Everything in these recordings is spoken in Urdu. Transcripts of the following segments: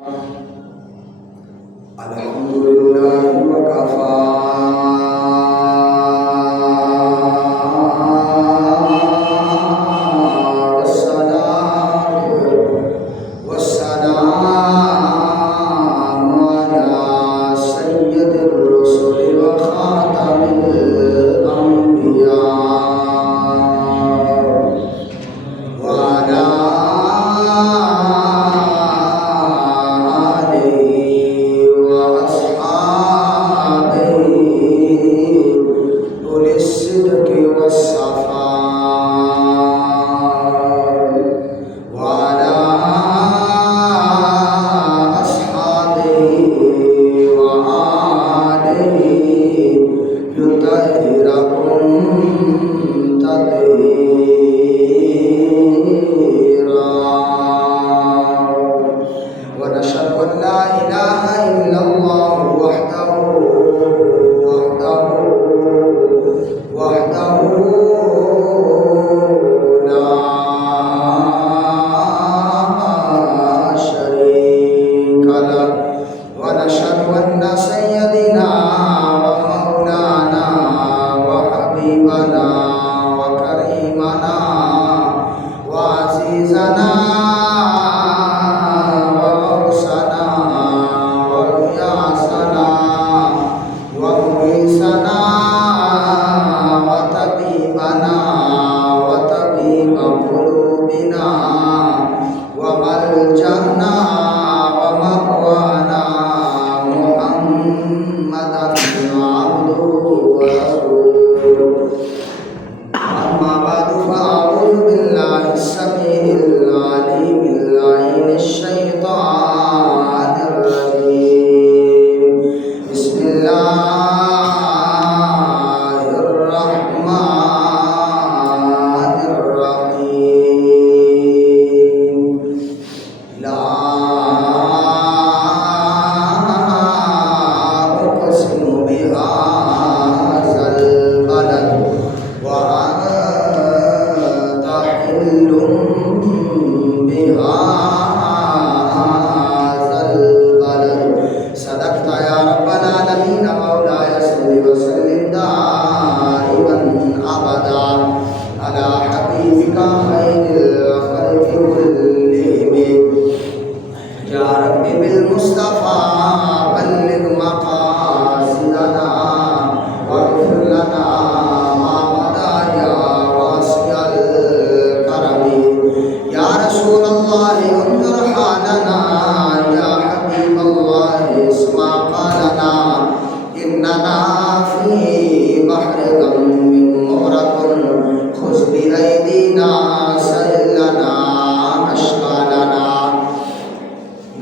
الحمد لله وكفى والسلام على سيد الرسل وخاتم الأنبياء وعلى ونشهد أن لا إله إلا الله وحده لا شريك له ونشهد أن سيدنا ومولانا وحبيبنا وكريمنا وعزيزنا وملجأنا ومأوانا محمدا عبده ورسوله أما بعد فأعوذ بالله السميع العليم اللعين الشيطان الرجيم بسم الله الرحمن الرحيم لا أقسم بهذا البلد وأنت حل بهذا البلد صدقت يا رب العالمين مولاي صل وسلم دائما أبدا على حبيبك خير الخلق كلهم يا رب بالمصطفى بلغ مقاصدنا واغفر لنا ما مضى يا واسع الكرم يا رسول الله انظر حالنا يا حبيب الله اسمع قالنا إننا في بحر غم مغرق خذ بأيدينا سهل لنا أشغالنا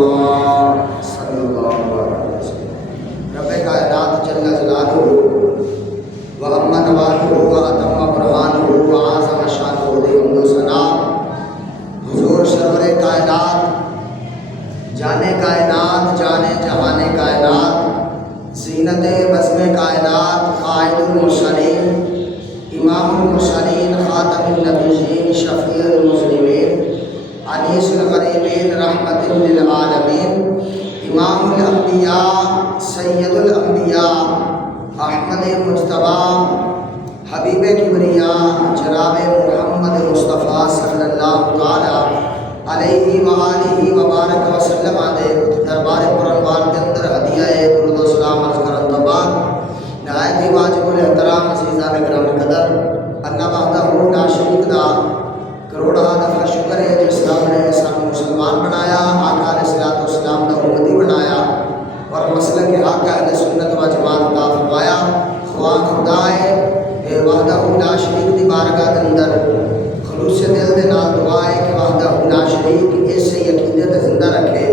اللہ صلی اللہ علیہ وسلم۔ رب کائنات جل جلالہ و عم نوالہ و اتم برہانہ و اعظم شانہ دے حمد و ثنا حضور سرور کائنات، جانے کائنات، جانے جہان کائنات، زینت بزم کائنات، قائد المرسلین، امام المرسلین، خاتم النبیین، شفیع المذنبین، انیس الغریبین، رحمت للعالمین، امام الانبیاء، سید الانبیاء، احمد مجتبی، حبیب کبریاء، جناب محمد مصطفیٰ صلی اللہ تعالی علیہ وآلہ وبارک وسلم دے دربار پرانوار کے اندر ہدیہ درود و سلام عرض کرن تو بعد نہایت ہی واجب الاحترام عزیزان کرام قدر اللہ وحدہ لا شریک دا کروڑا دفعہ شکر ہے جس رب نے سانو مسلمان بنایا، آقا علیہ الصلوۃ والسلام دا امتی بنایا اور مسلک حق اہل سنت و جماعت عطا فرمایا۔ خواہ خدا ہے وحدہ لا شریک دی بارگاہ دے اندر خلوص دل دے نال دعا ہے کہ وحدہ لا شریک اس سے عقیدت زندہ رکھے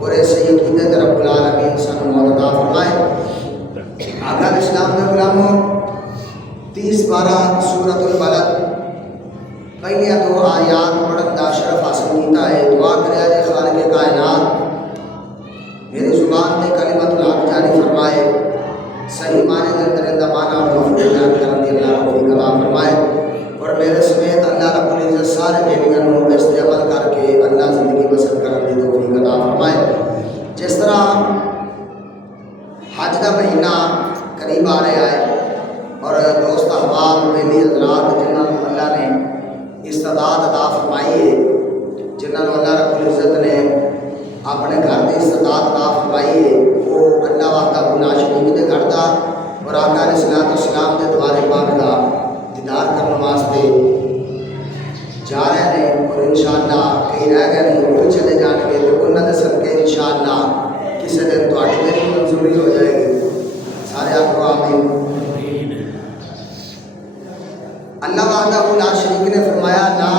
اور اس سے عقیدت رب العالمین سانو موت عطا فرمائے۔ آقا علیہ السلام دے غلاموں 30 پارہ سورۃ البلد پہلے 2 آیات پڑھن دا شرف حاصل کیتا ہے۔ دعا کریا جے خالق کائنات میری زبان تے کلمت الحق جاری فرمائے، صحیح معنی دے اندر ان دا معنی اور مفہوم بیان کرن دی اللہ توفیق عطا فرمائے، اور میرے سمیت اللہ رب العزت سارے بیٹیاں نو اس تے عمل کر کے اللہ زندگی بسر کرن دی توفیق عطا فرمائے۔ جس طرح حج کا مہینہ قریب آ رہا ہے اور دوست احباب بیلی حضرات جنہوں نے اللہ نے استعداد عطا فرمائی ہے، جنہوں نے اللہ رب العزت نے اپنے گھر کی استعداد عطا فرمائی ہے، وہ اللہ وحدہ لا شریک دے گھر دا اور آقا علیہ الصلوۃ والسلام دے دوارے پاک دا دیدار کرنے واسطے جا رہے ہیں، اور انشاءاللہ کئی رہ گئے ہیں وہ چلے جان گے تو انہوں نے صدقے انشاءاللہ کسی دن تو آٹھ دن منظوری ہو جائے گی۔ سارے آپ کو آمین۔ اللہ وحدہ لا شریک نے فرمایا لا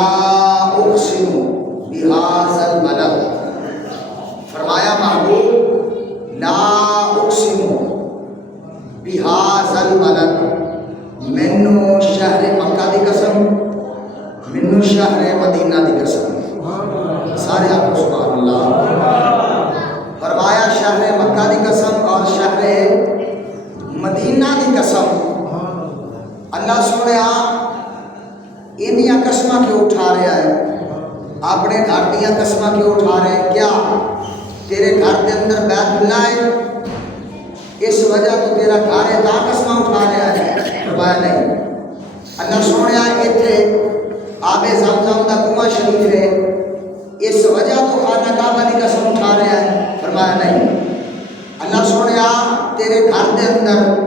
اقسم بہذا البلد، فرمایا محبوب لا اقسم بہذا البلد، منو شہر مکہ دی قسم، منو شہر مدینہ دی قسم، سارے آپ کو سبحان اللہ۔ فرمایا شہر مکہ دی قسم اور شہر مدینہ دی قسم، اللہ سونے انہیاں قسمہ کیوں اٹھا رہا ہے؟ اپنے گھر دیا قسمہ کیوں اٹھا رہے ہیں؟ کیا تیرے گھر کے اندر بیت اللہ ہے اس وجہ تو تیرا گھر ہے تا قسمہ اٹھا رہا ہے؟ فرمایا نہیں۔ اللہ سونے اتنے آب زمزم دا کنواں شریف ہے اس وجہ تو خانہ کعبہ دی قسم اٹھا رہا ہے؟ فرمایا نہیں۔ اللہ سونے تیرے گھر کے اندر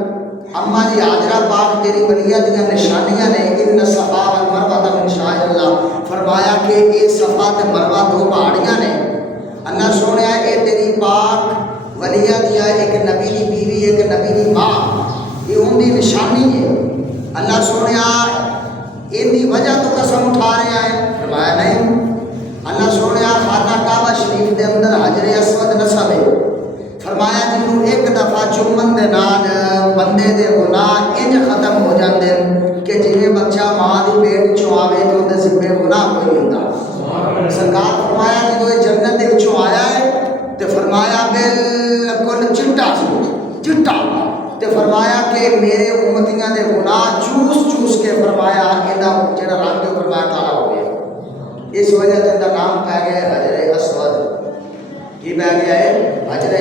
اماں جی حاجرہ پاک تیری ولیہ دیا نشانیاں نے، ان صفا والمروہ من شعائر اللہ، فرمایا کہ یہ صفا تے مروہ 2 پہاڑیاں نے۔ اللہ سونے اے تیری پاک ولیہ دیا ایک نبی دی بیوی ایک نبی دی ماں، یہ ان دی نشانی ہے۔ اللہ سونے ان دی وجہ تو قسم اٹھا رہا ہے؟ فرمایا نہیں۔ اللہ سونے خانہ کعبہ شریف دے اندر حجر اسود نصب ہے، فرمایا جنہوں ایک دفعہ چومن دے نال بندے دے گناہ انج ختم ہو جاندے کہ جنہیں بچہ ماں دی پیٹ چوں آوے تو اندر ذمہ گناہ کوئی نہیں ہوتا۔ سرکار فرمایا جدو یہ جنت دے وچوں آیا ہے تے فرمایا بالکل چٹا چٹا، تے فرمایا کہ میرے امتیاں دے گناہ چوس چوس کے فرمایا ایدا جڑا رنگ جو فرمایا کالا ہو گیا، اس وجہ سے دا نام پہ گیا حجر اسود۔ کی بہ گیا ہے؟ حجر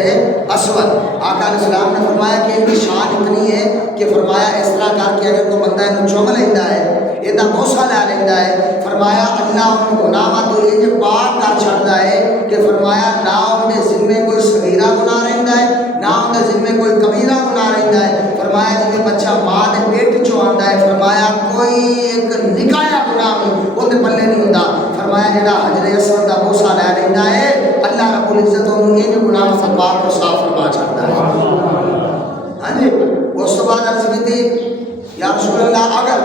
اسود۔ آقا علیہ السلام نے فرمایا کہ ان کی شان اتنی ہے کہ فرمایا اس طرح کر کے اگر کوئی بندہ انہوں چوم لیندہ ہے، یہ بوسہ لے لیندہ ہے، فرمایا اللہ ان گناہ تو یہ پاک کر چھڑتا ہے کہ فرمایا نہ ان کے ذمے کوئی صغیرہ گناہ رہتا ہے نہ ان کے ذمے کوئی کبیرہ گناہ رہتا ہے۔ فرمایا جب بچہ ماں کے پیٹ چوں آتا ہے فرمایا کوئی ایک نکایا گناہ وہ تو پلے نہیں ہوتا۔ فرمایا جڑا حجر اسود کا بوسہ لے لیندہ ہے اللہ رب العزت انہوں ان گناہ سے پاک کو صاف فرما چھڑتا ہے۔ ہاں جی، اس بعد عرض کی تھی یا رسول اللہ اگر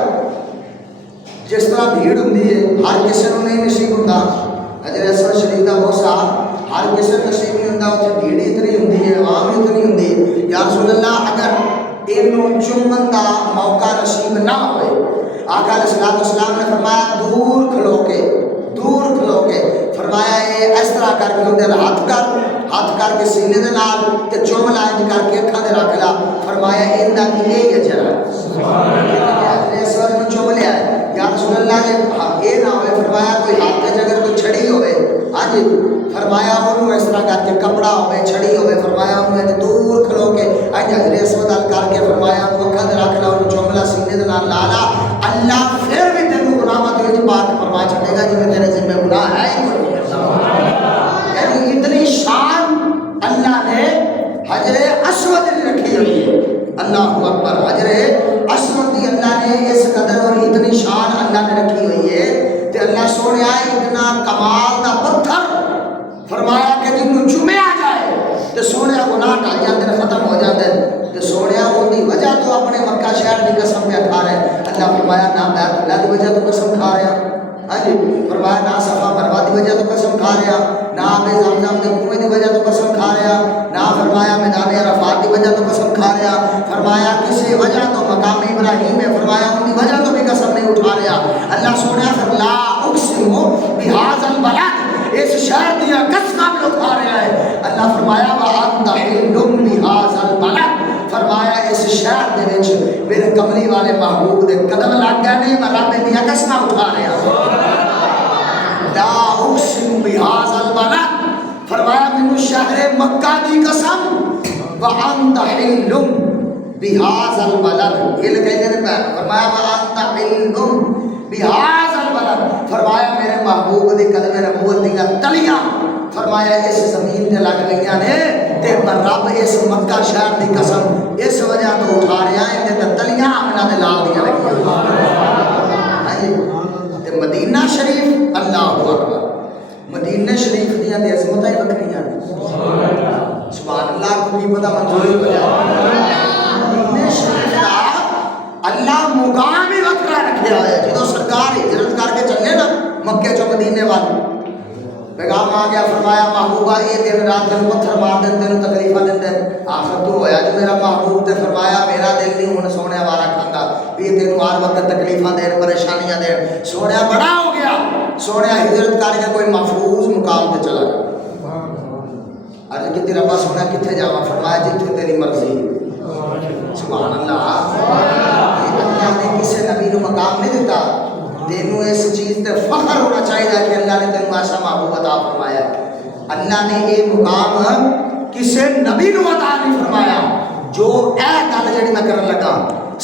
جس طرح بھیڑ ہوندی ہے ہر کسی کو نہیں نصیب ہوتا، حجر اسود شریف کا بوسہ ہر ہر کسی نصیب نہیں ہوتا، اتنے بھیڑ اتنی ہوتی ہے، عوام اتنی ہوتی ہے. یا رسول اللہ اگر اینوں چومن کا موقع نصیب نہ ہوئے، آقا علیہ السلام نے فرمایا دور کھلو کے فرمایا یہ اس طرح کر کے اندر ہاتھ کر کے سینے دے نال تے چوم لا انج کر کے اکھاں دے رکھ لا. فرمایا ایندا کی یہ اجر ہے. سبحان اللہ. اس وقت میں چوم لیا ہے. یا رسول اللہ نے یہ نہ ہوئے، فرمایا کوئی ہاتھ تے اگر کوئی چھڑی ہوئے، ہاں جی فرمایا انہوں اس طرح کر کے کپڑا ہوئے چھڑی ہوئے، فرمایا انہوں دور کھلو کے اج حضرت اسود کر کے فرمایا اکھاں دے رکھ لا، انہوں چوم لا سینے دے نال لا لا. اللہ پھر بھی تینوں گناہ مت وچ پاک فرما چھڈے گا جویں تیرے ذمہ گناہ ہے ہی کوئی. یعنی اتنی شان اللہ نے حجر اسود میں رکھی ہوئی ہے. اللہ اکبر. حجر اسود دی اللہ نے اس قدر اور اتنی شان اللہ نے رکھی ہوئی ہے کہ اللہ سونے اتنا کمال دا پتھر فرمایا کہ جنوں چومیا جائے تو سونے گناہ ٹل جاندے نے، ختم ہو جاندے نے. تو سونے ان دی وجہ تو اپنے مکہ شہر دی قسم پہ کھا رہے. اللہ فرمایا نہ بیت اللہ دی وجہ تو قسم کھا رہے ہیں، ہاں جی فرمایا نہ صفا مروا دی وجہ تو قسم کھا رہے ہیں، نہ آب زمزم دے کنویں دی وجہ تو قسم کھا رہے ہیں، نہ فرمایا میدان عرفات دی وجہ تو قسم کھا رہے ہیں. فرمایا کسی وجہ تو مقام ابراہیم ہے، فرمایا ان دی وجہ تو بھی قسم نہیں اٹھا رہے. اللہ سونے پھر لا اقسم بہذا البلد، اس شہر دیا قسماں بھی اٹھا رہا ہے. اللہ فرمایا وانت حل بہذا البلد، فرمایا اس شہر دے وچ میرے کملی والے محبوب دے قدم لگ گئے نے، میں رب دیا قسماں اٹھا رہا. لا اقسم بہذا البلد، فرمایا مینوں شہر مکہ دی قسم، وانت حل بہذا البلد، ہل کہندے نے پہ، فرمایا وانت حل بہذا البلد، فرمایا میرے محبوب دی قدم نبوت دیاں تلیاں فرمایا اس زمین تے لگ گئیاں نے تے پر رب اس مکہ شہر دی قسم اس وجہ تو اٹھا رہا ہے تے تلیاں اپنا دے لال دیاں لگیاں. تے مدینہ شریف اللہ اکبر، مدینہ شریف دیاں تے عظمتاں ہی وکھریاں نے. سبحان اللہ. کو بھی پتہ منظوری ہو جائے مدینہ شریف دا اللہ مقام ہی وکھرا رکھیا ہے. جدوں سرکار ہجرت کر کے چلے نا مکے چوں مدینے وال، پیغام آ گیا فرمایا محبوبہ یہ دن رات تین پتھر مار دیں تین تکلیفاں دیں. آخر تو ہویا جو میرا محبوب تے فرمایا میرا دل نہیں ہن سونے والا کھاندا بھی تین ہر وقت تکلیفاں دین پریشانیاں دین. سونے بڑا ہو گیا، سونے ہجرت کر کے کوئی محفوظ مقام تے چلا گیا. عرض کی ربا سونا کتنے جاواں؟ فرمایا جتھے تیری مرضی. سبحان اللہ. اللہ نے کسی نبی نو مقام نہیں دیتا، تینوں اس چیز تے فخر ہونا چاہیے کہ اللہ نے تینوں ایسا محبوب عطا فرمایا. اللہ نے یہ مقام کسی نبی نو عطا نہیں فرمایا. جو اے گل جڑی میں کرن لگا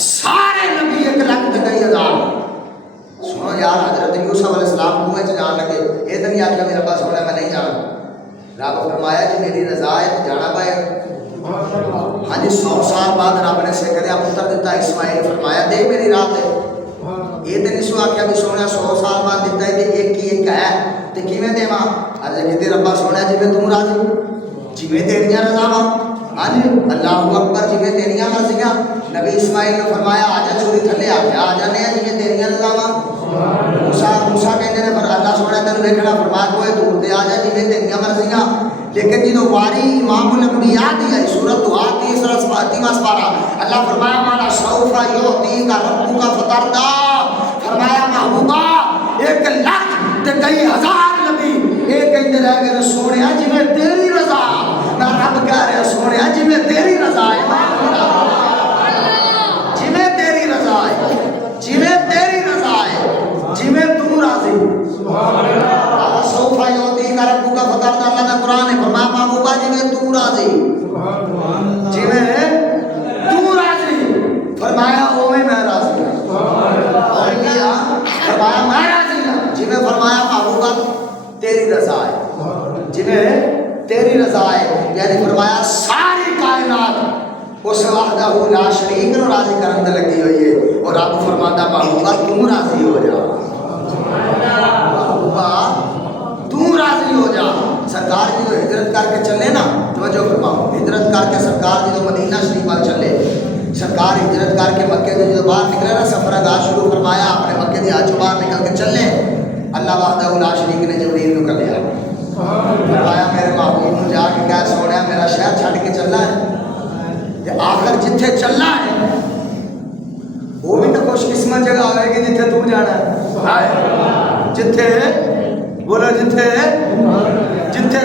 سارے نبی 1,23,000 سنو یار. حضرت یوسف علیہ السلام کنویں چ جان لگے، یہ تو نہیں آخیا میرا پاس ہونا میں نہیں جانا. رب فرمایا جی میری رضا ہے جانا پائے. ہاں جی 100 سال بعد رب نے سکھریا پتر دیتا اسماعیل، فرمایا دے میری رات ہے. یہ تو نہیں سو آخیا بھی سونا 100 سال بعد دیتا ہے کہ ایک ہی ایک ہے تو کیویں دیواں؟ ارے کہتے ربا سونا جی میں تم راضی جی میں تیریاں رضا وا. ہاں جی اللہ اکبر جی میں تیریاں مرضیاں. نبی اسماعیل نے فرمایا آ جا چوری تھلے آ گیا آ جانے جی میں تیریاں رضا وا. موسیٰ کہتے ہیں پر اللہ سونا تینوں ویکھنا فرمایا کوئی دور تے آ جا جی میں تیریاں مرضیاں. لیکن جدو واری امام الانبیاء دی ہے سورۃ طٰہٰ 30واں سپارہ، اللہ فرمایا مالا سوف یعطیک ربک فترضیٰ، فرمایا محبوبہ 1,00,000 تے کئی ہزار نبی یہ کہتے رہ گئے سونے جی میں تیری رضا. میں رب کہہ رہا سونے جی میں تیری رضا ہے، جی میں تیری رضا ہے، جی میں تیری رضا ہے، جی میں تو راضی. سوف یعطیک ربک فترضیٰ، اللہ کا قرآن ہے. فرمایا محبوبہ جی میں تو راضی، جی میں تو راضی، فرمایا اوے میں راضی. فرمایا میں راضی ہوں جی میں. فرمایا محبوبہ تیری رضا ہے، جی میں تیری رضا ہے. یعنی فرمایا ساری کائنات اس وحدہ لا شریک نو راضی کرن تے لگی ہوئی ہے. اور رب فرماتا محبوبہ تو راضی ہو جا، محبوبہ تو راضی ہو جا. سرکار جی جو ہجرت کر کے چلے نا، توجہ فرماؤ، ہجرت کر کے سرکار جی جو مدینہ شریف پر چلے، سرکار ہجرت کر کے مکے سے جو باہر نکلے نا سفر آغاز شروع فرمایا اپنے مکے دی آجو باہر نکل کے چلے. اللہ وحدہ لا شریک نے جبریل کو کر لیا، فرمایا میرے محبوب فرمایا چھڑ کے چلنا ہے تے آخر جتھے چلنا ہے وہ بھی تو خوش قسمت جگہ ہوئے گی جتھے تو جانا ہے جتھے بولو جتھے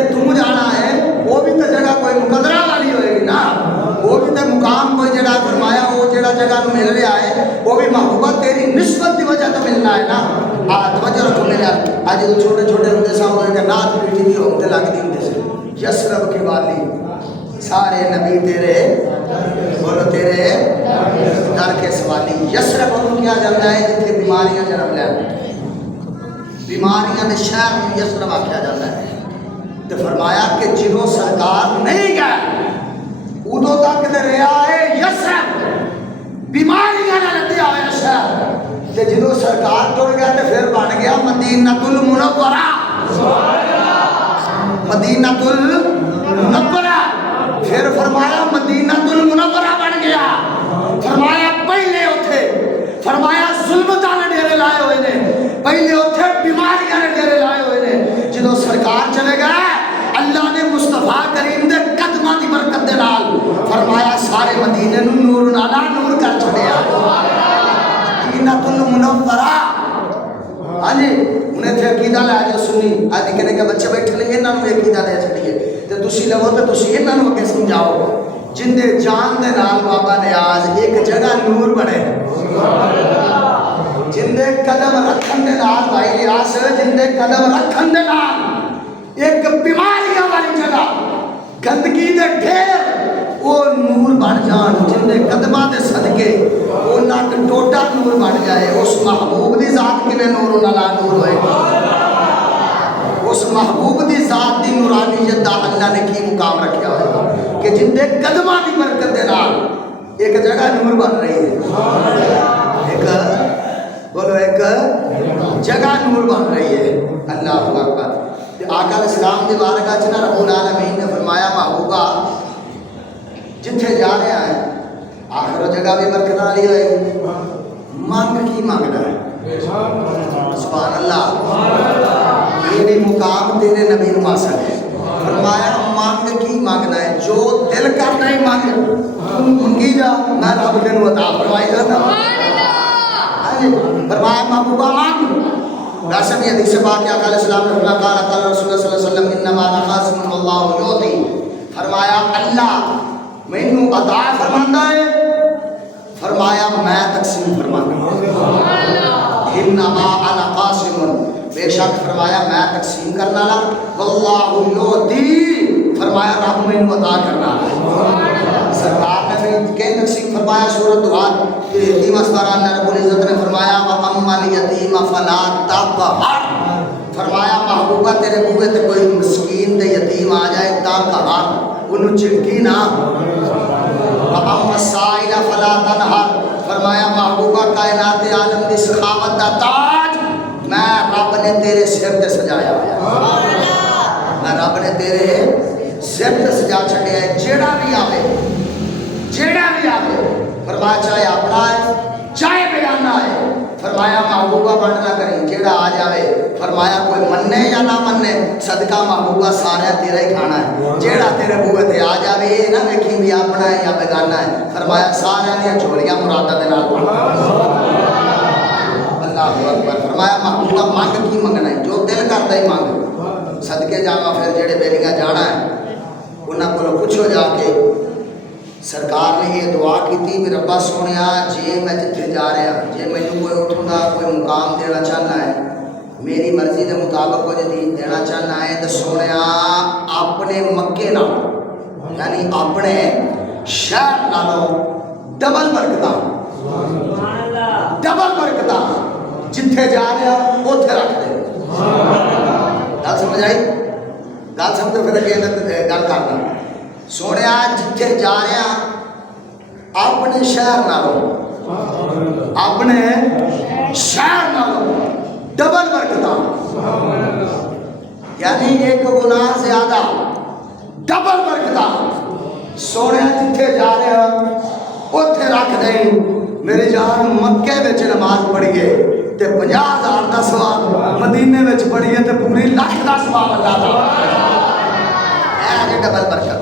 تو جانا ہے وہ بھی تو جگہ کوئی مقدرہ والی ہوئے گی نا وہ بھی تو مقام کوئی جگہ فرمایا وہ جگہ جگہ مل رہا ہے وہ بھی محبوبہ تیری نسبت کی وجہ تو ملنا ہے نا توجہ رکھو میرے آج جو چھوٹے چھوٹے ہوتے سامنے کہ نات پیٹی دی ہوتے لگ دی ہوتے سے یسرب کی والی سارے نبی تیرے بولو تیرے در کے سوالی یسرب انہوں کیا جانا ہے جتنے بیماریاں جنم لیں بیماریاں نے شہر میں یسرب کیا جانا ہے تو فرمایا کہ جنہوں سرکار نہیں گئے ادھو تک دے رہا ہے یسرب بیماریاں نہ لگی آیا شہر تے جنہوں سرکار ٹوڑ گیا تے پھر بن گیا مدینہ المنورہ مدینہ المنورہ پھر فرمایا مدینہ المنورہ بن گیا فرمایا پہلے اتھے فرمایا ظلمتاں نے ڈیرے لائے ہوئے نے پہلے اتھے بیماریاں نے ڈیرے لائے ہوئے نے جنہوں سرکار چلے گئے اللہ نے مصطفیٰ کریم دے قدمہ دی برکت دے نال فرمایا سارے مدینے نور نالا نور کر چھڑیا مدینہ المنورہ ہاں جی انہیں تھے عقیدہ لے جو سنی آج کہنے کے بچے بیٹھے لیں انہاں نو عقیدہ لے چھڑیے تو تسی لگو تو تسی انہاں نو کے سمجھاؤ جن دے جان دے نال بابا نیاز ایک جگہ نور بڑے جن دے قدم رکھن دے نال بھائی نیاز جن دے قدم رکھن دے نال ایک بیماریاں والی جگہ گندگی دے ڈھیر وہ نور بن جان جن دے قدمہ دے صدقے وہ ناک ٹوٹا نور بن جائے اس محبوب دی ذات کی میں نور نالا نور ہوئے اس محبوب دی ذات دی نورانیت دا اللہ نے کی مقام رکھیا ہوئے کہ جن دے قدمہ دی برکت دے نال ایک جگہ نور بن رہی ہے ایک بولو ایک جگہ نور بن رہی ہے اللہ اکبر آقا علیہ السلام دی بارگاہ چنا رب العالمین نے فرمایا محبوبہ جتھے جا رہے ہیں آخر جگہ بھی برکت والی ہوئے مانگ کی مانگنا ہے سبحان اللہ یہ بھی مقام تیرے نبی نماسا ہے فرمایا مانگ کی مانگنا ہے جو دل کرنا ہی مانگ منگی جا میں رب دن عطا فرمائی جاتا فرمایا محبوبہ مانگ راسم یہ حدیث پاک آقا علیہ السلام نے فرمایا قال رسول اللہ صلی اللہ علیہ وسلم انما انا قاسم واللہ یعطی فرمایا اللہ مینوں عطا فرماندا ہے فرمایا میں تقسیم فرماندا ہوں انما انا قاسم بے شک فرمایا میں تقسیم کرنا لا واللہ یعطی فرمایا رب مینوں عطا کرنا سرکار نے کہ تقسیم فرمایا سورۃ دعا یتیم اسباران رب العزت نے فرمایا واما الیتیم فلا تقہر فرمایا محبوبہ تیرے بوئے تے کوئی مسکین تے یتیم آ جائے تقہر انہوں چڑکی نہ وَأَمَّا السَّائِلَ فَلَا تَنْهَرْ فرمایا محبوبہ کائنات عالم دی سخاوت دا تاج میں رب نے تیرے سر تے سجایا ہویا میں رب نے تیرے سر تے سجا چھڑیا ہے جیڑا بھی آوے فرمایا چاہے اپنا ہے چاہے بیانہ ہے فرمایا محبوبہ بند نہ کریں جیڑا آ جاوے فرمایا کوئی مننے یا نہ مننے صدقہ محبوبہ سارا تیرا ہی کھانا ہے جیڑا تیرے بوئے تھے آ جاوے یہ نہ دیکھیں بھی اپنا ہے یا بیگانہ ہے فرمایا سارا نے چھوڑیاں مرادہ دے نال اللہ اکبر فرمایا محبوبہ مانگ کی منگنا ہے جو دل کرتا ہی مانگ صدقے جاوا پھر جیڑے بیلیاں جانا ہے انہاں کو پوچھو جا کے سرکار نے یہ دعا کی تھی کہ ربا سونیا جے میں جتھے جا رہا جے میں کوئی اٹھوں گا کوئی مقام دینا چاہنا ہے میری مرضی کے مطابق کوئی دینا چاہنا ہے تو سونیا اپنے مکے نہ یعنی اپنے شہر نالوں ڈبل برکتاں جتھے جا رہا اوتھے رکھ دے گل سمجھ آئی گل سمجھو پھر اگے گل کرنا سونے جتھے جا رہے ہیں اپنے شہر نالوں ڈبل برکتاں یعنی ایک گناہ زیادہ ڈبل برکتاں سونے جتھے جا رہے ہیں اوتھے رکھ دیں میری جان مکے وچ نماز پڑھیے تے 50,000 دا ثواب مدینے وچ پڑھیے تے پوری 1,00,000 دا ثواب اللہ دا اے ڈبل برکت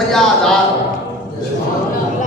50,000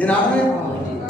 50,999।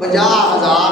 50,000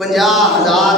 50,000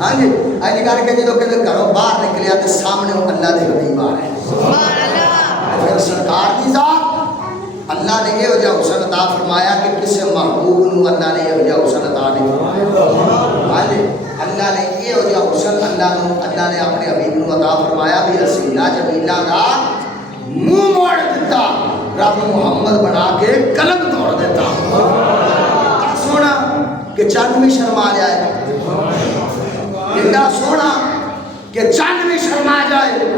ہاں جی اج کر کے جدوں کہ گھروں باہر نکلیا تے سامنے اللہ دے حبیب آ رہے ہیں سبحان اللہ پھر سرکار دی ذات اللہ نے یہ وجہ حسن عطا فرمایا کہ کسی محبوب نو اللہ نے یہ وجہ حسن عطا نہیں فرمایا ہاں جی اللہ نے یہ وجہ حسن اللہ نے اپنے حبیب نو عطا فرمایا بھی حسینہ جمیلہ دا منہ موڑ دیتا رب محمد بنا کے قلم توڑ دیتا سونا کہ چند بھی شرما جائے ایڈا سونا کہ چند بھی شرما جائے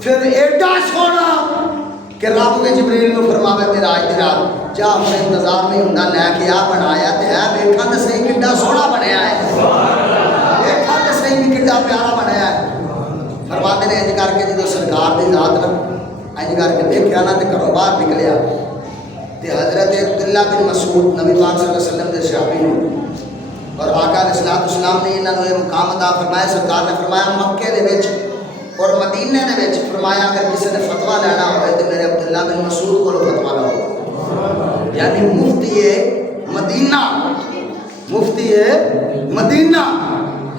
پھر ایڈا سونا کہ رب کے جبریل نو فرماوے معراج دی رات جا ہمیں انتظار نہیں ہوندا لے کے آ بنایا تے ہے ویکھاں تے صحیح کڈا سونا بنیا ہے ویکھاں تے صحیح کڈا پیارا بنیا ہے فرماتے نے انج کر کے جدوں سرکار دی ذات نا انج کر کے دیکھیا نا تے گھروں باہر نکلیا تے حضرت عبداللہ بن مسعود نبی پاک صلی اللہ علیہ وسلم دے صحابی نے اور آقا علیہ السلام نے انہاں نوں یہ مقام عطا فرمایا سرکار نے فرمایا مکے دے وچ اور مدینے دے وچ فرمایا اگر کسی نے فتویٰ لینا ہوئے تو میرے عبداللہ بن مسعود کو فتویٰ لو یعنی مفتی مدینہ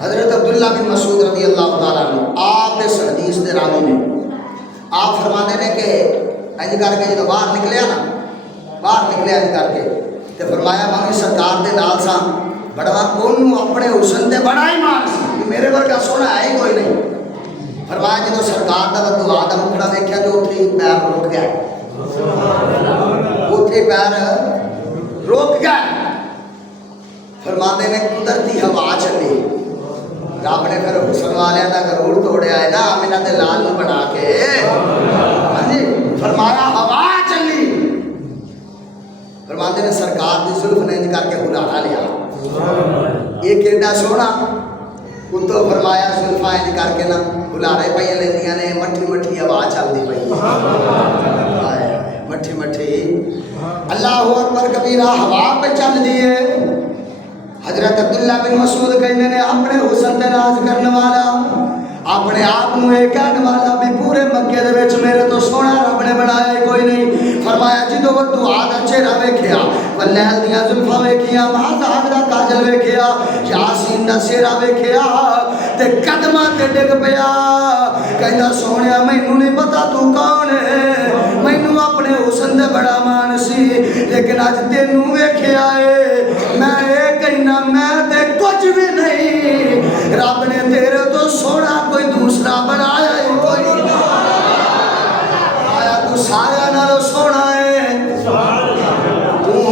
حضرت عبداللہ بن مسعود رضی اللہ تعالیٰ عنہ آپ اس حدیث دے راوی نے آپ فرماتے ہیں کہ انج کر کے جب باہر نکلیا انج کر کے تو فرمایا میں سرکار دے نال سا بڑا کون اپنے حسن دے بڑا ہی مان سی میرے ورگا سونا ہے ہی کوئی نہیں فرمایا جدو سرکار دا بدعا دا مکڑا دیکھا تو اتنے پیر رک گیا اتنے پیر رک گیا فرماتے نے قدرتی ہوا چلی رب نے پھر حسن والے دا غرور توڑیا ہے نا آمنہ دے لال نو بنا کے ہاں جی فرمایا ہوا چلی فرماتے نے سرکار دی زلف نے انج کر کے بلانا لیا ایک ایڈا سونا اتو فرمایا زلفا انج کر کے نا بلارے پہ لیندیاں نے مٹھی مٹھی آواز چلتی پئی مٹھی مٹھی اللہ اکبر کبیرہ ہوا پہ چل دیے حضرت عبداللہ بن مسعود کہنے نے اپنے حسن تے ناز کرنے والا اپنے آپ کو یہ کہنے والا بھی پورے مکے دے وچ میرے تو سونا رب نے بنایا کوئی نہیں فرمایا جدو وہ دعا دا چہرہ ویکھیا واللیل دیاں زلفاں ویکھیا مہتاب دا کاجل ویکھیا یاسین دا سہرا ویکھیا تے قدماں تے ڈگ پیا کہندا سونیا مینوں نہیں پتا تو کون ہے مینوں اپنے حسن دے بڑا مان سی لیکن اج تینوں ویکھیا اے میں اے کہنا میں تے کچھ بھی نہیں رب نے تیرے تو سونا کوئی دوسرا بنایا ہے کوئی آیا تو سارے نالوں سونا ہے تو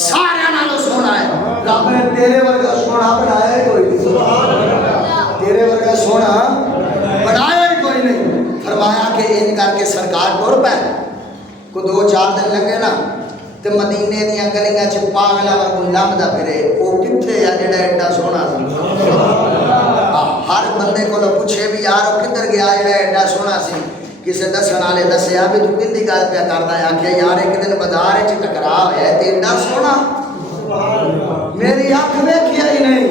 سارے نالوں سونا ہے رب نے تیرے ورگا سونا بنایا ہے کوئی نہیں تیرے ورگا سونا بنایا ہے کوئی نہیں فرمایا کہ ان کر کے سرکار ٹر پہ کو 2-4 دن لگے نا تے مدینے دیاں گلیاں چ پاگلا ورگوں لمدا پھرے او کتھے آ جڑا ایڈا سونا سی ہر بندے کو پوچھے بھی یار وہ کدھر گیا جڑا ایڈا سونا سی کسے دسن والے دسیا بھی تو کندی گل پیا کردا ہے آکھیا یار ایک دن بازار وچ ٹکرا ہویا تے ایڈا سونا میری اکھ ویکھیا ہی نہیں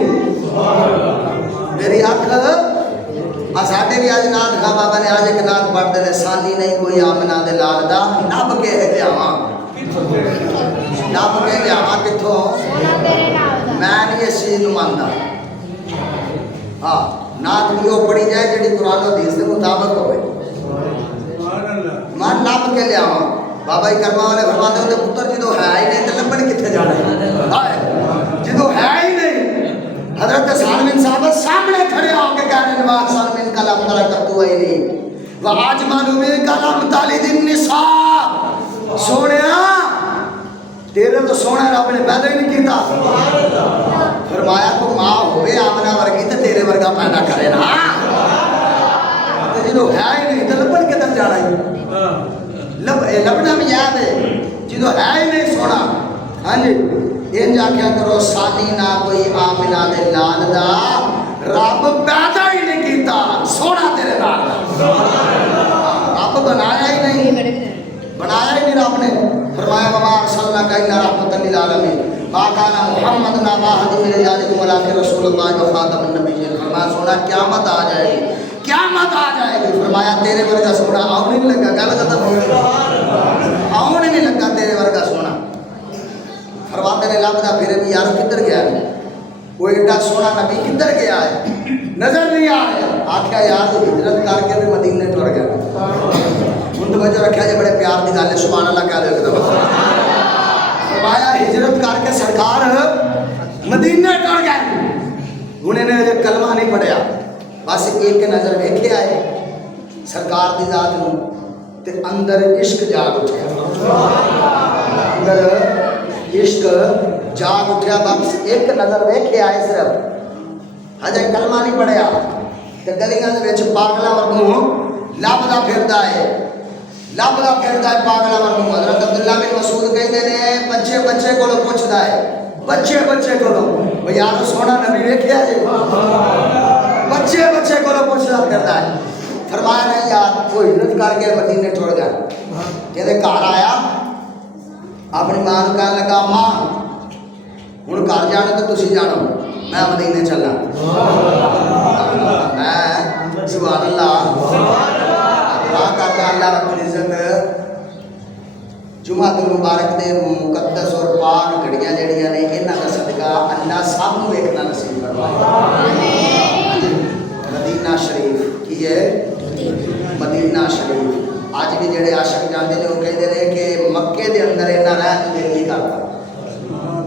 میری اکھ ساڈے بھی اج نات خا بابا نے اج ایک نات پڑھدے نے سانی نہیں کوئی آمنہ دے لال دا نب کے لیاواں نب کے لیاواں کتھوں میں نہیں اس چیز نو ماندا ہاں نات بھی وہ پڑھی جائے جڑی قرآن و حدیث کے مطابق ہوئے میں نب کے لیاواں بابا ہی کرما والے فرماتے ہوتے پتر جدو ہے ہی نہیں تو لبن کتنے جانا ہے جدو ہے ہی نہیں حضرت سالمین صاحب سامنے کھڑے ہو کے کہہ رہے ہیں سالمین کلام ترکت تو ہے نہیں وَعَجْمَلُ بِكَلَامِ تَعْلِدِ النِّسَاءِ سونیا تیرے تو سونا رب نے پیدا ہی نہیں کیتا فرمایا تو ماں ہوئے آمنہ ورگی تو تیرے ورگا پیدا کرے نا جدو ہے ہی نہیں تو لبن کدھر جانا ہے لبنا بھی یاد ہے جدو ہے ہی نہیں سونا ہاں جی ان جا کیا کرو سانی نہ کوئی آمنہ دے لال دا رب پیدا ہی نہیں کیتا سونا تیرے لال دا رب بنایا ہی نہیں رب نے فرمایا وما ارسلناک الا رحمۃ للعالمین ما کان محمد نبا احد من رجالکم ولکن رسول اللہ و خاتم النبیین فرمایا سونا قیامت آ جائے گی فرمایا تیرے ورگا سونا آؤ نہیں لگا گل ختم ہو گئی آؤ نہیں لگا تیرے ورگا سونا فرماتے نے لبدا پھر بھی یار کدھر گیا وہ ایڈا سونا نبی کدھر گیا ہے نظر نہیں آ رہا. آخیا یار تو ہجرت کر کے تو مدینے ٹر گیا. ہوں توجہ رکھا جی بڑے پیار کی گل ہے سبحان اللہ کہہ لو ایک دفعہ. فرمایا ہجرت کر کے سرکار مدینے ٹر گئے. ہوں انہیں اجے کلمہ نہیں پڑھیا بس ایک نظر ویکھے آئے سرکار دی ذات نوں تے اندر عشق جاگ اٹھیا. اندر عشق جاگ اٹھیا بس ایک نظر ویکھے آئے صرف ہجے کلمہ نہیں پڑھیا تے گلیاں دے وچ پاگلاں ورگوں لبدا پھردا ہے پاگلاں ورگوں. حضرت عبداللہ بن مسعود کہندے نے بچے بچے کولوں پوچھدا ہے بچے کولوں او یار سونا نبی ویکھیا جی بچے کولوں پوچھدا پھردا ہے. فرمایا نہیں یار وہ ہجرت کر کے مدینے ٹر گیا. جدے گھر آیا اپنی ماں نوں کہن لگا ماں ہوں گھر جانا تو تسی جانو میں مدینے چلا. میں سبحان اللہ کرتا اللہ رب العزت جمعہ المبارک دے مقدس اور پاک گھڑیاں جڑیاں نے انہاں دا صدقہ اللہ سب نوں ویکھنا نصیب فرمائے. مدینہ شریف کی ہے مدینہ شریف. اج بھی جڑے عاشق جاندے نے وہ کہندے نے کہ مکے دے اندر انہاں رہن دل نہیں کردا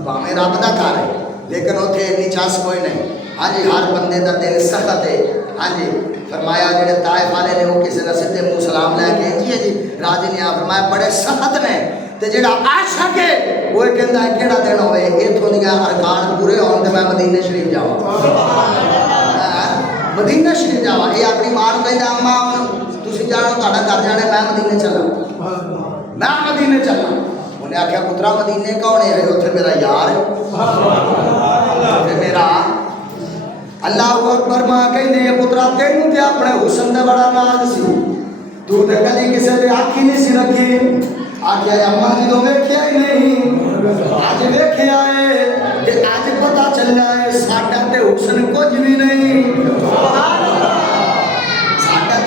بھاویں رب دا گھر ہے لیکن اتنے اتنی چس کوئی نہیں. ہاں جی ہر بندے دا دل سخت ہے. ہاں جی فرمایا جڑے طائف والے نے وہ کسی نے سیدھے منہ سلام لے کے جی راضی نہیں آ. فرمایا بڑے سخت نے تے جڑا عاشق ہے وہ کہندا ہے کیڑا دن ہوئے اتھوں دیاں ارکان پورے ہون تے میں مدینے شریف جاواں مدینہ شریف جاواں. یہ اپنی ماں نوں کہندا اماں تسی جانو تہاڈا گھر جانا میں مدینے چلا انہیں آخیا پترا مدینے کون ہے اتنے میرا یار میرا اللہ اکبر. ماں کہندی ہے پترا تینوں تے اپنے حسن دا بڑا ناز سی تو تے کدی کسے دے آکھی نہیں سی رکھی. آخیا اماں جدوں ویکھیا ہی نہیں اج ویکھیا ہے تے اج پتہ چلیا ہے ساڈا تے حسن کچھ بھی نہیں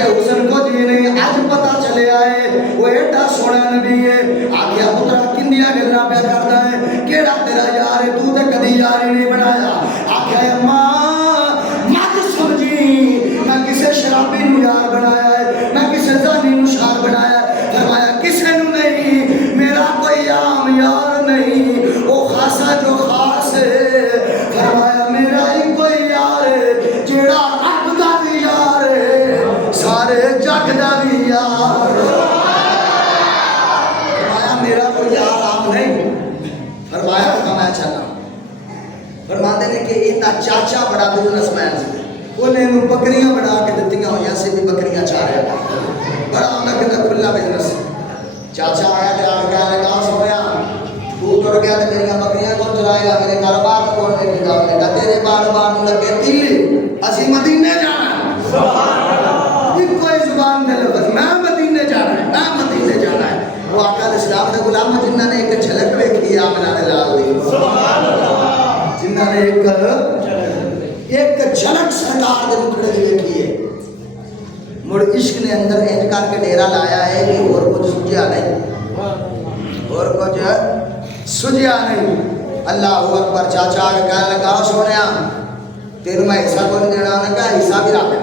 حسن کچھ بھی نہیں. اج پتہ چلیا ہے وہ ایڈا سونا نبی ہے. آخیا پترا کنیاں گلاں پیا کردا ہے کیڑا تیرا یار ہے تو تے کدی یار ہی نہیں بنایا. آخیا اماں مت سمجھی میں کسے شرابی نوں یار بنایا ہے میں کسے زانی نوں شار بنایا ہے. فرمایا کسے نوں نہیں میرا کوئی عام یار نہیں وہ خاصا جو خاص ہے. فرمایا میرا ہی کوئی یار ہے جیڑا رب دا بھی یار ہے سارے جگ دا بھی یار. فرمایا میرا کوئی یار عام نہیں. فرمایا میں چلا. فرماتے ہیں کہ یہ چاچا بڑا بزنس مین سی انہیں بکریاں بنا کے دتیاں ہوئی سی بھی بکریاں چاہ رہا بڑا انہیں کہتا کھلا بزنس. چاچا آیا تے آن کہنے لگا سویا تو ٹر گیا تے میری بکریاں کون چلائے گا میرے کاروبار کون لے گا. انہیں کہا تیرے کاروبار نوں لگے تیلی اسی مدینے جانا کوئی زبان دے لفظ میں مدینے جانا ہے. وہ آقا اسلام دے غلام جنہاں نے ایک جھلک ویکھی آمنہ دے لال دی جنہاں نے ایک جھلک سرکار دے مکھڑے دی ویکھی ہے. مڑ عشق نے اندر انج کر کے ڈیرا لایا ہے کہ اور کچھ سجیا نہیں. اللہ اکبر. چاچا کے کہنے لگا سونیا تینوں میں حصہ کو نہیں دینا. انہیں کہا حصہ بھی رکھ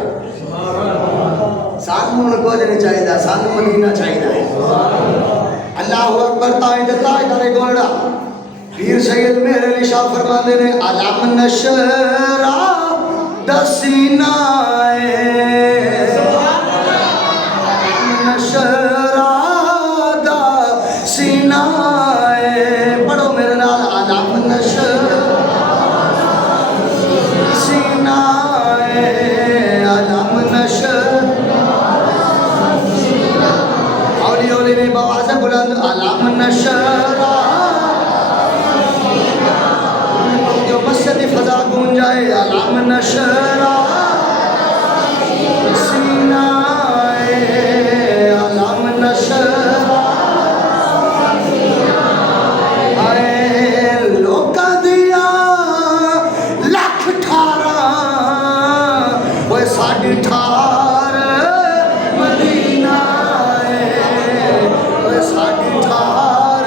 سانوں کچھ نہیں چاہیے سانوں مدینہ چاہیے. اللہ اکبر. تاجدار گولڑا پیر سید میرے علی شاہ فرماندے نے علم نشرا دسینہ نشرا دسینہ پڑھو میرے نال علم نشرا سینہ علم نشرا اولی اولی میں بواز بلند علم نشرا جو مسجد فضا گون جائے علم نشرا سینہ علم نشرا آئے لوکا دیا لکھ ٹھارا وہ ساڑھی ٹھار مدینہ ساڑھی ٹھار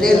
3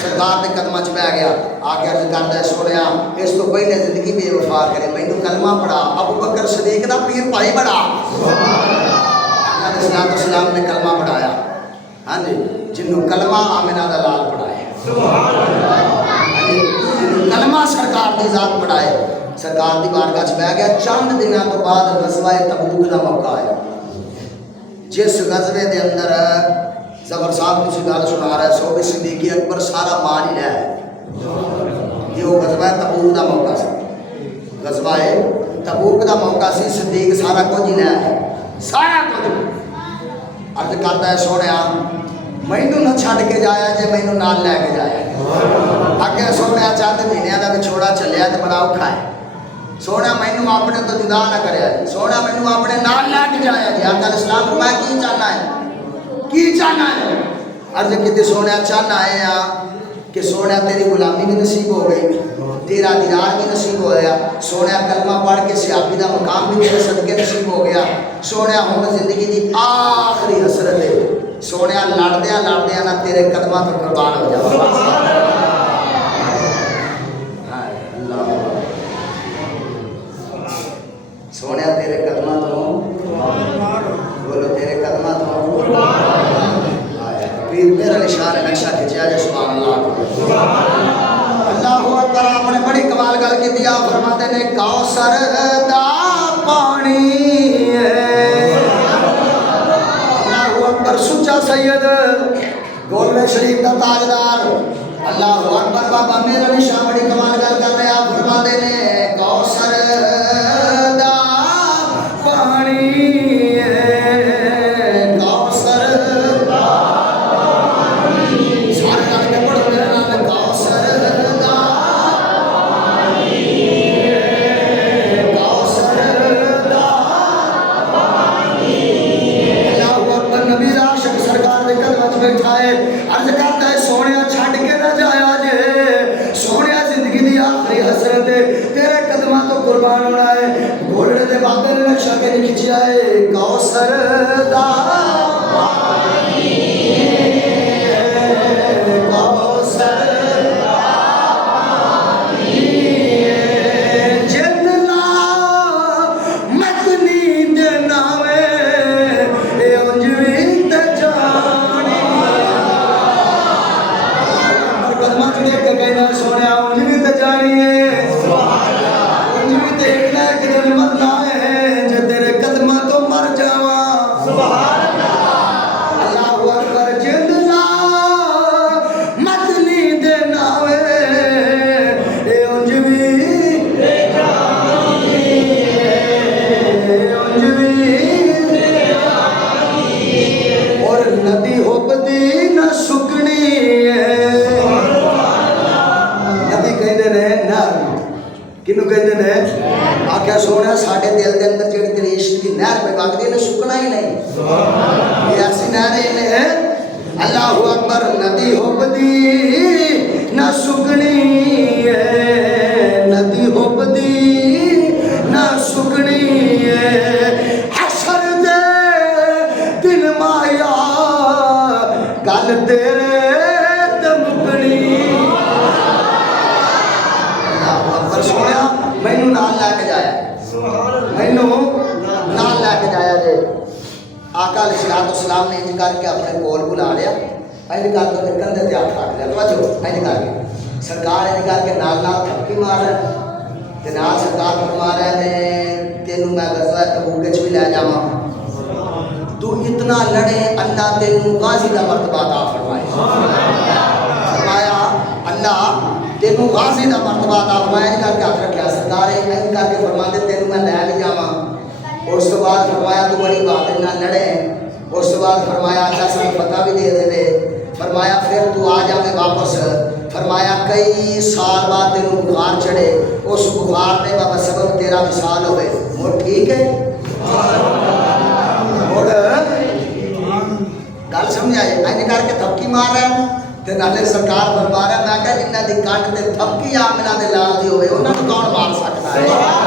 سرکار کے قدموں چ بہ گیا آ کے عرض کرتا ہے سونیا اس تو پہلے زندگی بے وفا کرے مینوں کلمہ پڑھا ابو بکر صدیق دا پیر بھائی بڑا علیہ السلام نے کلمہ پڑھایا ہاں جی جنوں کلمہ آمنہ دا لال پڑھائے جنوں کلمہ سرکار دی ذات پڑھائے سرکار دی بارگاہ چ بہ گیا چند دنوں تو بعد غزوہ تبوک دا موقع آیا جس غزوے دے اندر زبر صاحب کسی گل سنا رہا ہے صحابہ صدیق اکبر سارا مال ہی لے یہ وہ غزوہ تبوک دا موقع سی غزوہ تبوک دا موقع سی صدیق سارا کچھ ہی لے سارا کچھ عرض کرتا ہے سونیا مینوں نہ چھڈ کے جایا جے مینوں نال لے کے جایا اگے سونیا چند مہینیاں دا وچھوڑا چلیا تے بڑا اوکھا ہے سونا مینوں اپنے تو جدا نہ کریا سونا مینوں اپنے نال لے کے جایا جی آقا اسلام فرمایا کی چاہنا ہے کی چاہنا ہے عرض کیتی سونا چاہنا ہے کہ سونا تیری غلامی بھی نصیب ہو گئی تیرا دیدار بھی نصیب ہو گیا سونا کلمہ پڑھ کے صحابی دا مقام بھی تیرے صدقے نصیب ہو گیا سونا ہن زندگی دی آخری حسرت ہے سونا لڑدیاں نہ تیرے قدماں تو قربان ہو جاواں سونے تیرے قدمہ تو بولو تیرے قدمہ تو پیر میرا نشان نقشہ کھچیا جائے سبحان اللہ اللہ اکبر آپ نے بڑی کمال گل کی دیا فرماتے نے کوثر دا پانی ہے اللہ اکبر سچا سید گولوے شریف دا تاجدار اللہ اکبر بابا میرا نشان بڑی کمال گل کر رہے آپ فرماتے نے کوثر قربان ہونا ہے گھوڑے دے بابے نے نقشہ کے کھچیا ہے کوثر دا پانی ہے کوثر دا پانی ہے جتنا مدنی دے ناوے اے انجوی تے جانی قدمہ چ دیکھ کے کہنا سونیا انجوی تے جانی ہے مرنا ہے جو تیرے قدمہ تو مر جاواں سبحان اللہ اللہ اکبر جندنا مدنی دے ناوے اے انجوی تے جانی اے انجوی تے جانی اور ندی حب دی نہ سکنی ہے ندی کہندے نے نہر کنوں کہندے نے آخیا سونا ساڈے دل دے اندر جڑی تیری عشق دی نہر پہ وگدی ہے سکنا ہی نہیں یہ ایسی نہر ہے اللہ اکبر ندی حب دی نہ سکنی ہے ندی حب دی نہ سکنی ہے حشر دے دن مایا گل تیرے تے مکنی اللہ اکبر سونا مینوں نال لے کے جایا مینوں نال لے کے جایا جے آقا علیہ السلام نے انج کر کے اپنے کول بلا لیا انج کر کے کندھے تے ہاتھ رکھ لیا توجہ انج کر کے سرکار انج کر کے نال تھپکی مار رہا تے نال سرکار فرما رہے نے تینوں میں غزوہ تبوک وچ بھی لے جاواں تو اتنا لڑے اللہ تینوں غازی دا مرتبہ عطا فرمائے فرمایا اللہ تینوں غازی دا مرتبہ عطا فرمایا کر کے ہاتھ رکھیا سرکار این کر کے فرماتے تینوں میں لے کے جاواں اس تو بعد فرمایا تو بڑی بات نہ لڑے اس تو بعد فرمایا اللہ سانوں پتہ بھی دے دے فرمایا پھر تو آ جاویں واپس فرمایا کئی سال بعد تینوں بخار چڑھے اس بخار نے بابا سبب تیرا وصال ہوئے مڑ ٹھیک ہے مڑ گل سمجھ آئی این کر کے تھپکی مار رہا ہے تے نالے سرکار فرما رہا میں کہا جنہاں دی کنڈ تے تھپکی آمنہ دے لال دی ہوئے انہاں نوں کون مار سکتا ہے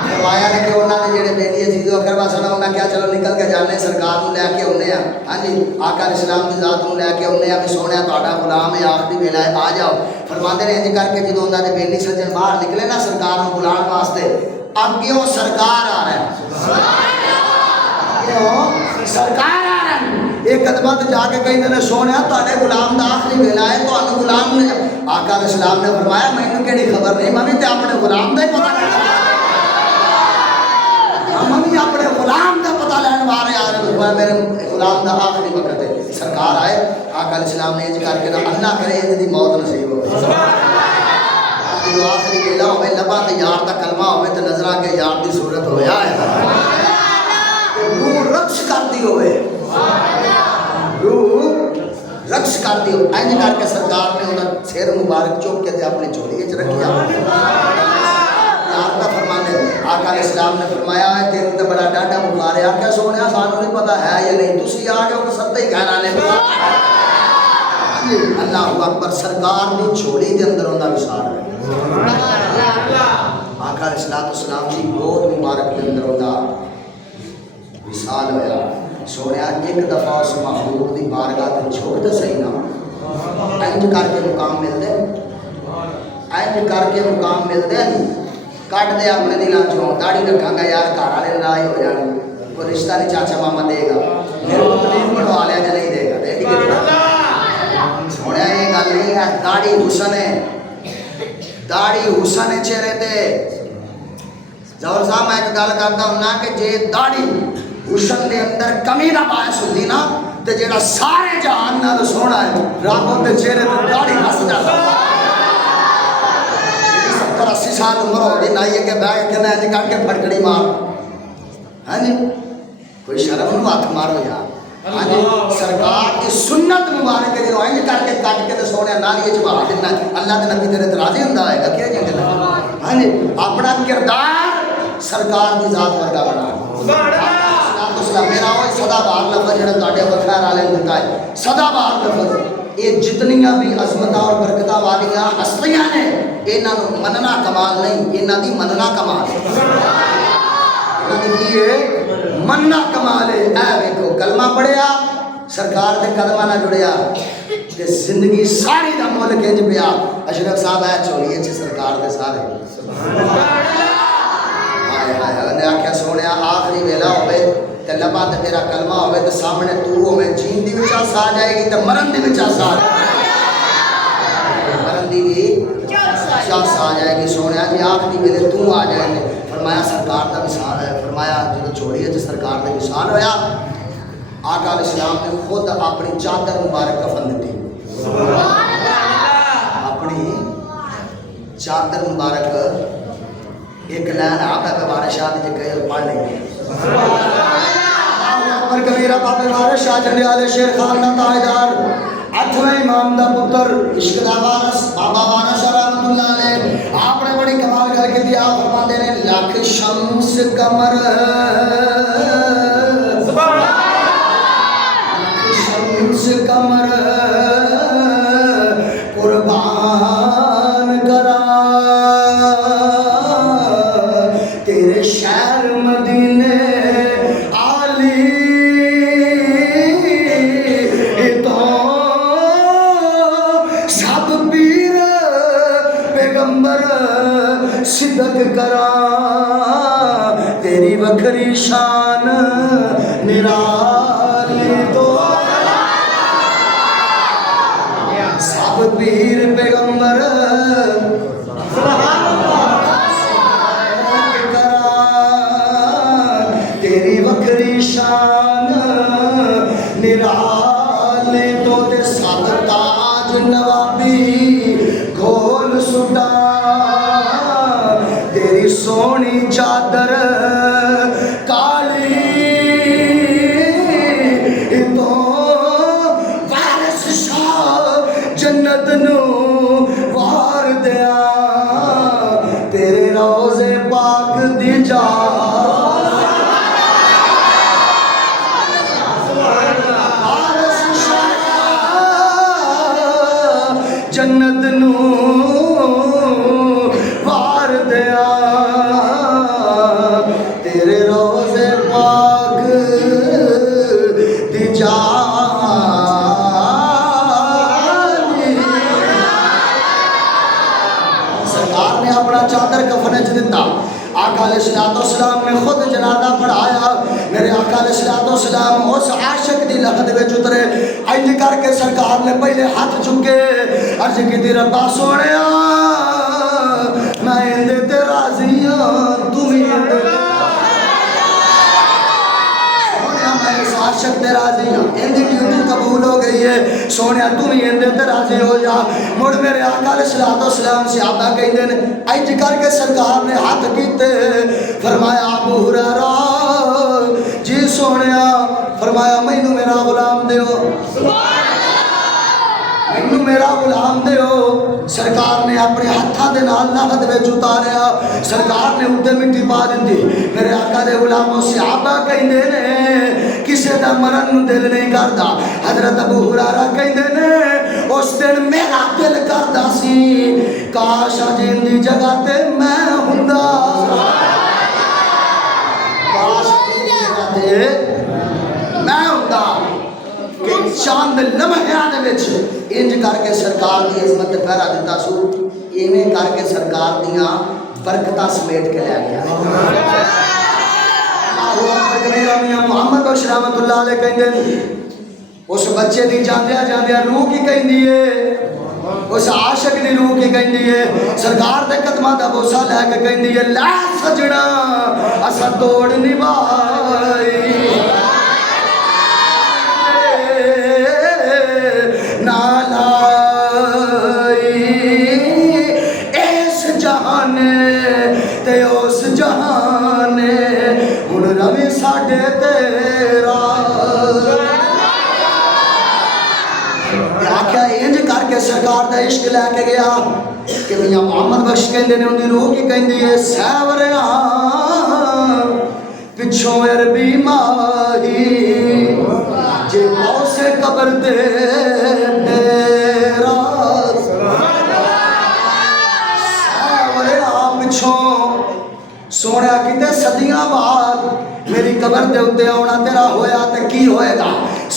فرمایا نے کہ انہوں نے جڑے بیلیے سی جو اکھر باسا انہیں کیا چلو نکل کے جانے سرکار لے کے آنے ہیں ہاں جی آقا اسلام کی ذات لے کے آنے ہیں کہ سونے تہاڈا غلام ہے آخری ویلا ہے آ جاؤ فرماندے نے انج کر کے جدوں انہوں نے بیلی سجن باہر نکلے نا سرکار کو بلان واسطے اگیوں سرکار آ رہا ہے سرکار آ رہا ہے ایک قدمہ تے جا کے کہیں نے سونے تہاڈے غلام دا آخری ویلا ہے تہاڈے غلام نے آقا اسلام نے فرمایا مینوں کیڑی خبر نہیں میں تے اپنے غلام دا ہی پتہ لگا ہم بھی اپنے غلام دا پتہ لین وارے آ رہے ہیں میرے غلام دا آخری وقت ہے سرکار آئے آقا علیہ السلام نے انج کر کے اللہ کرے انج دی موت نصیب ہو جو آخری ویلا ہوئے لبا تے یار دا کلمہ ہوئے تے نظراں کے یار دی صورت ہویا ہے روح رقص کرتی ہوئے روح رقص کرتی ہوئے انج کر کے سرکار نے انہاں سر مبارک چوک کے اپنی چولی وچ رکھیا کا فرمانے آقا علیہ السلام نے فرمایا ہے تیرے تے بڑا ڈاڈا بخار ہے کیا سونیا سانو نہیں پتا ہے یا نہیں تسی آ گئے ہو سب ہی کہنا نے اللہ اکبر سرکار دی چھوڑی دے اندر ہوندا وصال ہے آقا علیہ السلام دی گود مبارک دے اندر ہوندا وصال ہویا سونیا ایک دفعہ اس مخلوق دی بارگاہ تے جھک تے صحیح نہ انج کر کے مقام ملدے انج کر کے مقام ملدے کٹ دے اپنے دلاں چوں داڑھی رکھاں گا یار گھر والے ناراض ہو جان کوئی رشتہ نہیں چاچا ماما دے گا میرے کو تکلیف بڑھوا لیا جے نہیں دے گا دے دی سونے یہ گل نہیں ہے داڑھی حسن ہے داڑھی حسن ہے چہرے تے ظہور صاحب میں ایک گل کرتا ہوں نا کہ جے داڑھی حسن دے اندر کمی دا باعث ہوندی نا تے جیڑا سارے جہان نال سونا ہے رب دے چہرے تے داڑھی ہس جاتا 80 سال عمر ہو گئی نائی کے بیگ کے نائے کٹ کے پھٹکڑی مار ہاں جی کوئی شرم نو ہاتھ مارو یار ہاں جی سرکار کی سنت مبارک ہے جو انج کر کے کٹ کے تے سونے نال یہ جواب دینا اللہ دے نبی تیرے راضی ہوندا ہے گا کیا جے ہاں جی اپنا کردار سرکار دی ذات ورگا بنا سبحان اللہ میرا وہ صدا بار لفظ جڑا تواڈے وکھار والے نے دتا ہے صدا بار لفظ یہ جتنیاں بھی عظمتاں اور برکتاں والیاں ہستیاں نے انہاں نوں مننا کمال نہیں انہاں دی مننا کمال ہے انہاں دی کی ہے مننا کمال ہے اے ویکھو کلمہ پڑھیا سرکار دے قدماں نال جڑیا تے زندگی ساری دا مول کنج پیا اشرف صاحب اے چولی وچ سرکار دے سارے سبحان اللہ ہائے ہائے نے آکھیا سونیا آخری ویلا ہوے تے لبا تے تیرا کلمہ ہوے تے سامنے تو ہوے جین دی وچ آ جائے گی تے مرن دی وچ آ مرن دی وچ آ جائے گی سونیا جی آخری ویلے تو آ جائے گی فرمایا سرکار دا وصال ہے فرمایا جدوں چھوڑی ہے سرکار دا وصال ہویا آقا علیہ السلام نے خود اپنی چادر مبارک کفن دتی سبحان اللہ اپنی چادر مبارک ایک لین آپ ہے بارش شاہ دی جگہ پڑھ لیں گے اکبر کبیرہ بابے وارث شاہ جنڈیالے شیر خان دا تاجدار اٹھویں امام دا پتر عشق دا وارث بابا وارث رحمۃ اللہ علیہ آپ نے بڑی کمال کر کے دیا فرماتے ہیں لاکھ شمس قمر سبحان اللہ شمس قمر قربان کرا تیرے شہر مدینے صدق کرا تیری وکھری شان نرالی تو سب پیر پیغمبر کرا تیری وکھری شان نرالی تو تے سب تاج نوابی گھول سٹا تیری سونی چادر کالی تو وارث شاہ جنت نو سرکار نے اپنا چادر کفن وچ دتا. آقا علیہ السلام نے خود جنازہ پڑھایا. میرے آقا علیہ السلام اس عاشق دی لغت وچ اترے. انج کر کے سرکار نے پہلے ہاتھ چکے عرض کیتی ربا سونیا میں اندے تے راضی ہاں تو بھی اندے سونیا میں اس عاشق تے راضی ہاں اندی ڈیوٹی قبول ہو گئی ہے سونیا تو بھی اندے تے راضی ہو جا. مڑ میرے آقا علیہ السلام صحابہ کہندے نے انج کر کے سرکار نے ہاتھ کیتے فرمایا ابو ہریرہ جی سونیا فرمایا مینوں میرا غلام دیو مینوں میرا غلام دیو. سرکار نے اپنے ہاتھاں دے نال لغت وچ اتاریا. سرکار نے اوتے مٹی پا دتی. میرے آقا دے غلاموں صحابہ کہندے نے کسے دا مرن نوں دل نہیں کردا. حضرت ابو ہریرہ کہندے نے اس دن میرا دل کردا سی کاش اج دی جگہ تے میں ہوندا. کاش دی جگہ تے میں ہوندا کہ چاند لمحیاں دے وچ انج کر کے سرکار دی عظمت پہرا دیتا سو. ایویں کر کے سرکار دیاں برکتاں سمیٹ کے لے گیا. میاں محمد بخش رحمت اللہ علیہ کہندے اس بچے دی جاندیا جاندیا روح کی کہندی ہے اس عاشق دی روح کی کہندی ہے. سرکار دے قدماں دا بوسہ لے کے کہندی ہے لے سجنا اسا توڑ نبھائی اس جہان تے اس جہان ہن روی ساڈے تیرا. آخیا انج کر کے سرکار دا عشق لے کے گیا کہ میاں محمد بخش کہندے نے اندی روح کی کہندی ہے سیوریاں پچھوں عربی ماہی جے موسے قبر دے تیرا سیوریاں پچھوں سونے کتے صدیاں بعد میری قبر دے اتے آنا تیرا ہویا تے کی ہوئے گا.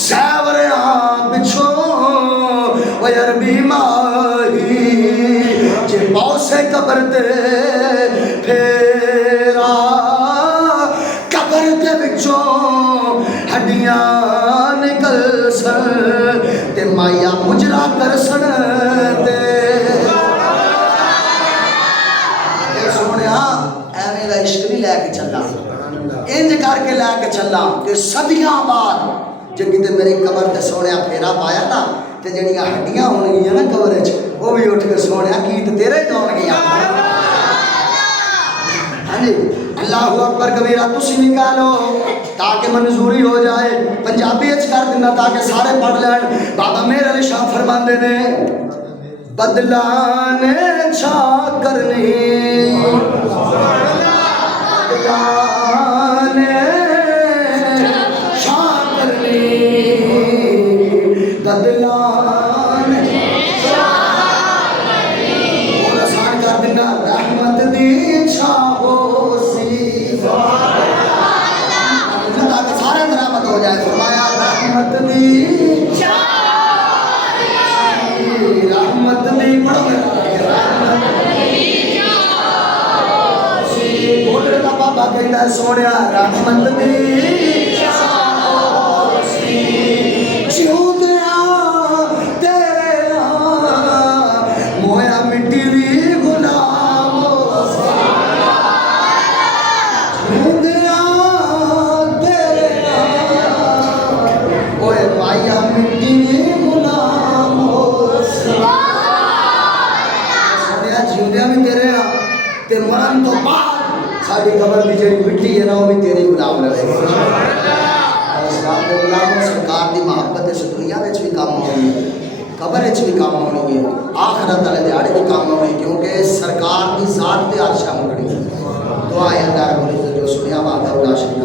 سیوریاں پچھوں وہ عربی ماہی جے موسے قبر دے پھیرا قبر دے بچوں ہڈیاں نکل سن تے مایا مجرا کر سن تے سونیا ایویں دا عشق نہیں لے کے چلا انج کر کے لے کے چلا کہ صدیاں بعد جے کتے میری قبر تے سونیا پھیرا پایا نا تے جڑیاں ہڈیاں ہون گیاں نا قبر وچ وہ بھی اٹھ کے سونیا کی تے تیرے جان گیا. ہاں جی اللہ اکبر کبیرہ تسی نکالو تاکہ منظوری ہو جائے. پنجابی اچ کر دینا تاکہ سارے پڑھ لین. بابا میر علی شاہ فرماندے نے بدلانے چھا کرنی بدلانے چھا کرنی بدلانے چھا کرنی اور آسان کر دینا رحمت دی چھا ہو سی تاکہ سارے درامت ہو جائے. فرمایا رحمت دی چھا رحمت دی پڑھو بولے کا بابا کہتا ہے سونیا رحمت دی جیوں دیا تیرے مویا مٹی بھی غلام جیوں دیا تیرے اوے مایا مٹی بھی غلام جیوندیاں بھی تیرے ہاں تے مرن تو بعد ساری قبر دی جڑی مٹی ہے نا وہ بھی تیری غلام رہے گی. اسلام دے غلاموں سرکار دی محبت اس دنیا وچ بھی کام ہونی ہے قبر وچ بھی کام ہونی ہے آخرت والے دیہاڑے بھی کام ہونی کیونکہ سرکار دی ذات تے عرش مکڑی. دعا ہے اللہ رب العزت جو سنیا وعدہ اللہ شریف